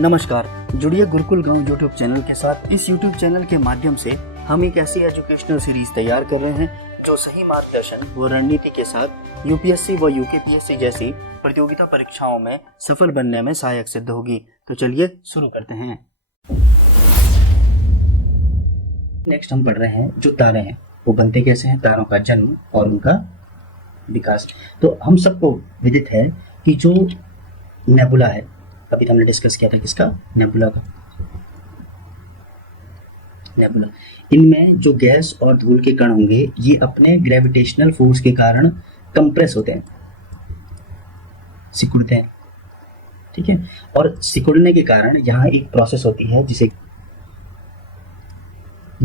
नमस्कार, जुड़िए गुरुकुल गांव यूट्यूब चैनल के साथ। इस यूट्यूब चैनल के माध्यम से हम एक ऐसी एजुकेशनल सीरीज तैयार कर रहे हैं जो सही मार्गदर्शन व रणनीति के साथ यूपीएससी व यूकेपीएससी जैसी प्रतियोगिता परीक्षाओं में सफल बनने में सहायक सिद्ध होगी। तो चलिए शुरू करते हैं। नेक्स्ट हम पढ़ रहे हैं जो तारे हैं वो बनते कैसे हैं, तारों का जन्म और उनका विकास। तो हम सबको विदित है कि जो नेबुला है, अभी हमने डिस्कस किया था किसका, नेबुला का। नेबुला, इनमें जो गैस और धूल के कण होंगे ये अपने ग्रेविटेशनल फोर्स के कारण कंप्रेस होते हैं, सिकुड़ते हैं, ठीक है। और सिकुड़ने के कारण यहाँ एक प्रोसेस होती है जिसे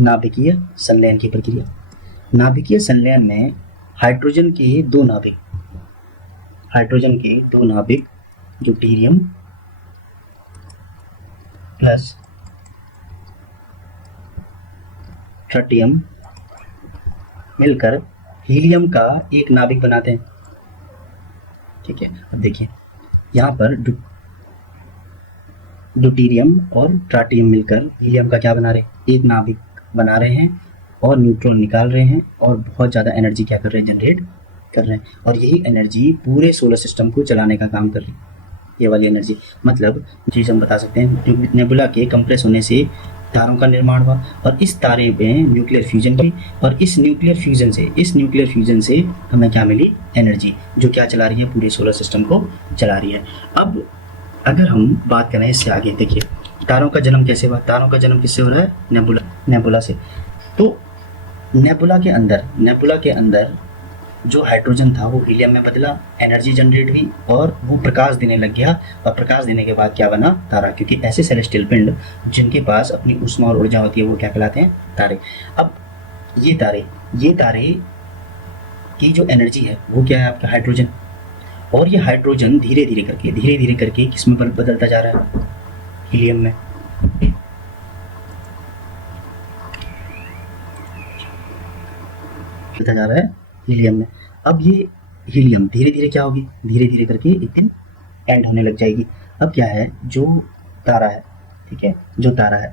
नाभिकीय संलयन की प्रक्रिया। नाभिकीय संलयन में हाइड्रोजन के दो नाभिक ड्यूटेरियम प्लस ट्रिटियम मिलकर हीलियम का एक नाभिक बनाते हैं, ठीक है। अब देखिए यहाँ पर ड्यूटेरियम और ट्रिटियम मिलकर हीलियम का क्या बना रहे हैं, एक नाभिक बना रहे हैं और न्यूट्रॉन निकाल रहे हैं और बहुत ज़्यादा एनर्जी क्या कर रहे हैं, जनरेट कर रहे हैं। और यही एनर्जी पूरे सोलर सिस्टम को चलाने का काम कर रही है, ये वाली एनर्जी। मतलब चीज़ हम बता सकते हैं, नेबुला के कंप्रेस होने से तारों का निर्माण हुआ और इस तारे में न्यूक्लियर फ्यूजन की, और इस न्यूक्लियर फ्यूजन से हमें क्या मिली, एनर्जी, जो क्या चला रही है, पूरे सोलर सिस्टम को चला रही है। अब अगर हम बात करें इससे आगे, देखिए तारों का जन्म कैसे हुआ। तारों का जन्म किससे हो रहा है, नेबुला से। तो नेबुला के अंदर जो हाइड्रोजन था वो हीलियम में बदला, एनर्जी जनरेट हुई और वो प्रकाश देने लग गया। और प्रकाश देने के बाद क्या बना, तारा। क्योंकि ऐसे सेलेस्टियल पिंड जिनके पास अपनी ऊष्मा और ऊर्जा होती है वो क्या कहलाते हैं, तारे। अब ये तारे की जो एनर्जी है वो क्या है, आपका हाइड्रोजन। और ये हाइड्रोजन धीरे धीरे करके किस में बदलता जा रहा है, हीलियम में। बदलता जा रहा है हीलियम में। अब ये हीलियम धीरे धीरे क्या होगी, धीरे धीरे करके एक दिन एंड होने लग जाएगी। अब क्या है, जो तारा है, ठीक है, जो तारा है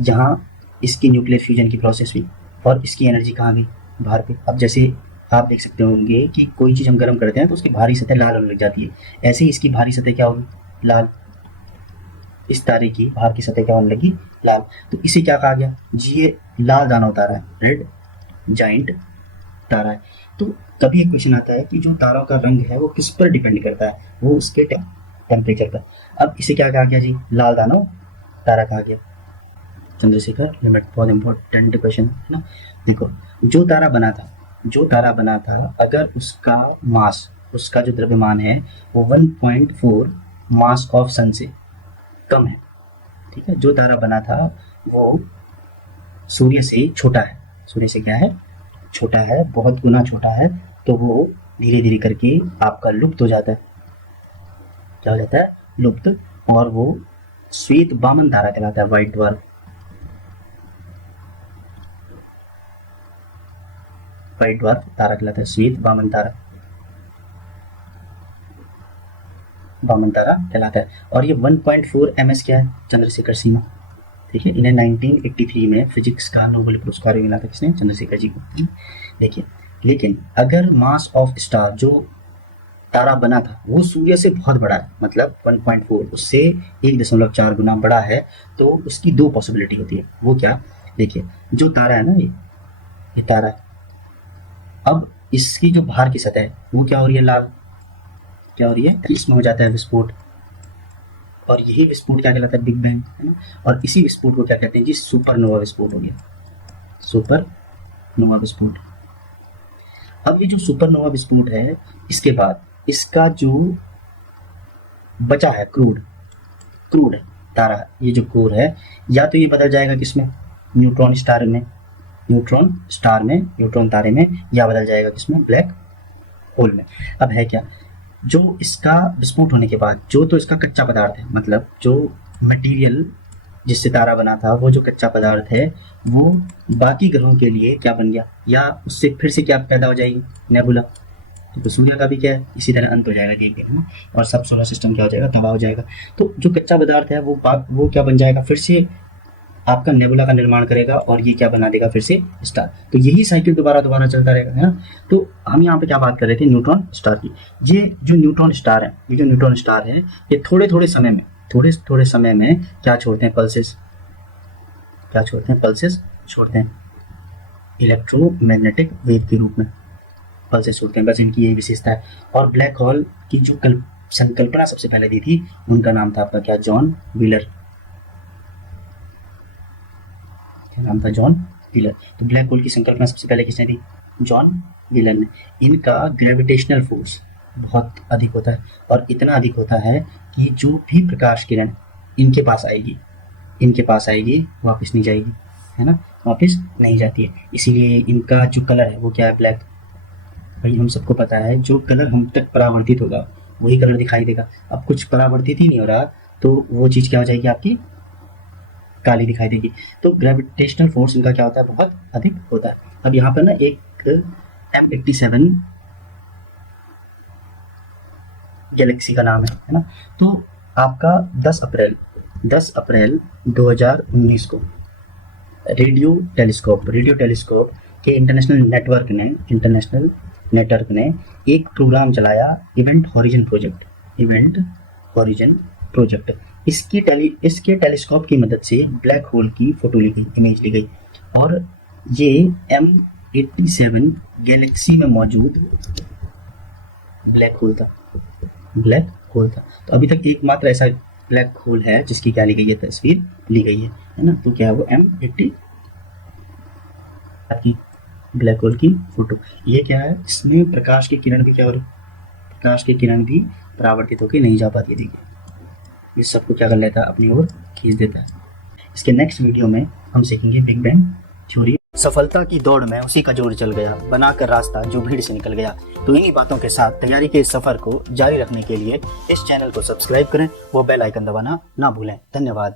जहाँ इसकी न्यूक्लियर फ्यूजन की प्रोसेस हुई और इसकी एनर्जी कहाँ गई, बाहर पे। अब जैसे आप देख सकते होंगे कि कोई चीज़ हम गर्म करते हैं तो उसकी बाहरी सतह लाल होने लग जाती है, ऐसे ही इसकी बाहरी सतह क्या होगी, लाल। इस तारे की बाहर की सतह क्या होने लगी, लाल। तो इसे क्या कहा गया जी, ये लाल दानव तारा है, रेड जाइंट तारा है। तो कभी एक क्वेश्चन आता है कि जो तारों का रंग है वो किस पर डिपेंड करता है, वो उसके टेम्परेचर पर। अब इसे क्या कहा गया जी, लाल दानव तारा कहा गया। चंद्रशेखर लिमिट, बहुत इंपॉर्टेंट क्वेश्चन है ना। देखो जो तारा बना था अगर उसका मास, उसका जो द्रव्यमान है वो 1.4 मास ऑफ सन से कम है, ठीक है। जो तारा बना था वो सूर्य से छोटा है, सूर्य से क्या है, छोटा है, बहुत गुना छोटा है। तो वो धीरे धीरे करके आपका लुप्त हो जाता है, क्या हो जाता है, लुप्त। और वो श्वेत वामन तारा कहलाता है, व्हाइट ड्वार्फ। तारा कहलाता है, श्वेत वामन तारा कहलाता है। और ये 1.4 ms क्या है, चंद्रशेखर सीमा, ठीक है। इन्हें 1983 में फिजिक्स का नोबेल पुरस्कार मिला था, किसने, चंद्रशेखर जी को। देखिए लेकिन अगर मास ऑफ स्टार, जो तारा बना था वो सूर्य से बहुत बड़ा है, मतलब 1.4 उससे 1.4 गुना बड़ा है, तो उसकी दो पॉसिबिलिटी होती है। वो क्या, देखिए जो तारा है ना, ये तारा है। अब इसकी जो बाहर की सतह है वो क्या हो रही है, लाल, क्या हो रही है, इसमें हो जाता है विस्फोट। और यही विस्फोट क्या कहलाता है, बिग बैंग, है ना। और इसी विस्फोट को क्या कहते हैं जी, सुपरनोवा विस्फोट हो गया, सुपरनोवा विस्फोट। अब ये जो सुपरनोवा विस्फोट है, इसके बाद इसका जो बचा है क्रूड तारा, ये जो कोर है, या तो ये बदल जाएगा किसमें, न्यूट्रॉन तारे में, या बदल जाएगा किसमें, ब्लैक होल में। अब है क्या, जो इसका विस्फोट होने के बाद जो तो इसका कच्चा पदार्थ है, मतलब जो मटेरियल जिससे तारा बना था, वो जो कच्चा पदार्थ है वो बाकी ग्रहों के लिए क्या बन गया, या उससे फिर से क्या पैदा हो जाएगी, नेबुला, तो सूर्य का भी क्या है, इसी तरह अंत हो जाएगा धीरे धीरे, और सब सोलर सिस्टम क्या हो जाएगा, तबाह हो जाएगा। तो जो कच्चा पदार्थ है वो क्या बन जाएगा, फिर से आपका नेबुला का निर्माण करेगा, और ये क्या बना देगा, फिर से स्टार। तो यही साइकिल दोबारा दोबारा चलता रहेगा, है ना। तो हम यहाँ पे क्या बात कर रहे थे, न्यूट्रॉन स्टार की। ये जो न्यूट्रॉन स्टार है, ये थोड़े थोड़े समय में क्या छोड़ते हैं, पल्सेस छोड़ते हैं, इलेक्ट्रोमैग्नेटिक वेव के रूप में पल्सेस छोड़ते हैं, बस इनकी यही विशेषता है। और ब्लैक होल की जो संकल्पना सबसे पहले दी थी, उनका नाम था आपका क्या, जॉन व्हीलर। क्या नाम था, जॉन व्हीलर। तो ब्लैक होल की संकल्पना सबसे पहले किसने दी, जॉन व्हीलर ने। इनका ग्रेविटेशनल फोर्स बहुत अधिक होता है, और इतना अधिक होता है कि जो भी प्रकाश किरण इनके पास आएगी वापस नहीं जाएगी, है ना, वापस नहीं जाती है। इसीलिए इनका जो कलर है वो क्या है, ब्लैक। भाई हम सबको पता है जो कलर हम तक परावर्तित होगा वही कलर दिखाई देगा। अब कुछ परावर्तित ही नहीं हो रहा तो वो चीज़ क्या हो जाएगी, आपकी काली दिखाई देगी। तो ग्रेविटेशनल फोर्स इनका क्या होता है, बहुत अधिक होता है। अब यहाँ पर ना एक M87 गैलेक्सी का नाम है ना। तो आपका 10 अप्रैल 2019 को रेडियो टेलीस्कोप के इंटरनेशनल नेटवर्क ने एक प्रोग्राम चलाया, इवेंट हॉरिजन प्रोजेक्ट। इसके टेलीस्कोप की मदद से ब्लैक होल की इमेज ली गई, और ये M87 गैलेक्सी में मौजूद ब्लैक होल था। तो अभी तक एकमात्र ऐसा ब्लैक होल है जिसकी क्या ली गई है, तस्वीर ली गई है ना। तो क्या है वो, M80 की ब्लैक होल की फोटो। ये क्या है, इसमें प्रकाश की किरण भी क्या हो रही, परावर्तित होकर नहीं जा पाती है। देखिए ये सबको क्या कर लेता है, अपनी ओर खींच देता है। इसके नेक्स्ट वीडियो में हम सीखेंगे बिग बैंग थ्योरी। सफलता की दौड़ में उसी का जोर चल गया, बनाकर रास्ता जो भीड़ से निकल गया। तो इन्हीं बातों के साथ तैयारी के इस सफर को जारी रखने के लिए इस चैनल को सब्सक्राइब करें, वो बेल आइकन दबाना ना भूलें। धन्यवाद।